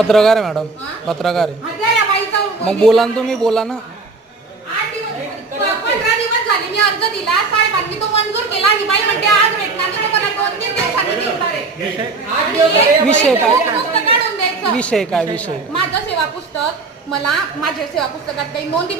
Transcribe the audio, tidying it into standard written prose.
पत्रकार आहे मॅडम, पत्रकार आहे. मग बोला ना, तुम्ही बोला ना. 15 दिवस झाले मी अर्ज दिला, साहेबांनी तो मंजूर केला. ही बाई म्हणते आज भेटणार नाही, तुम्हाला 2-3 दिवसांनी देणार आहे. विषय काय? पुस्तक काढून द्यायचं. विषय काय? विषय माझं सेवा पुस्तक, मला माझ्या सेवा पुस्तकात काही नोंदी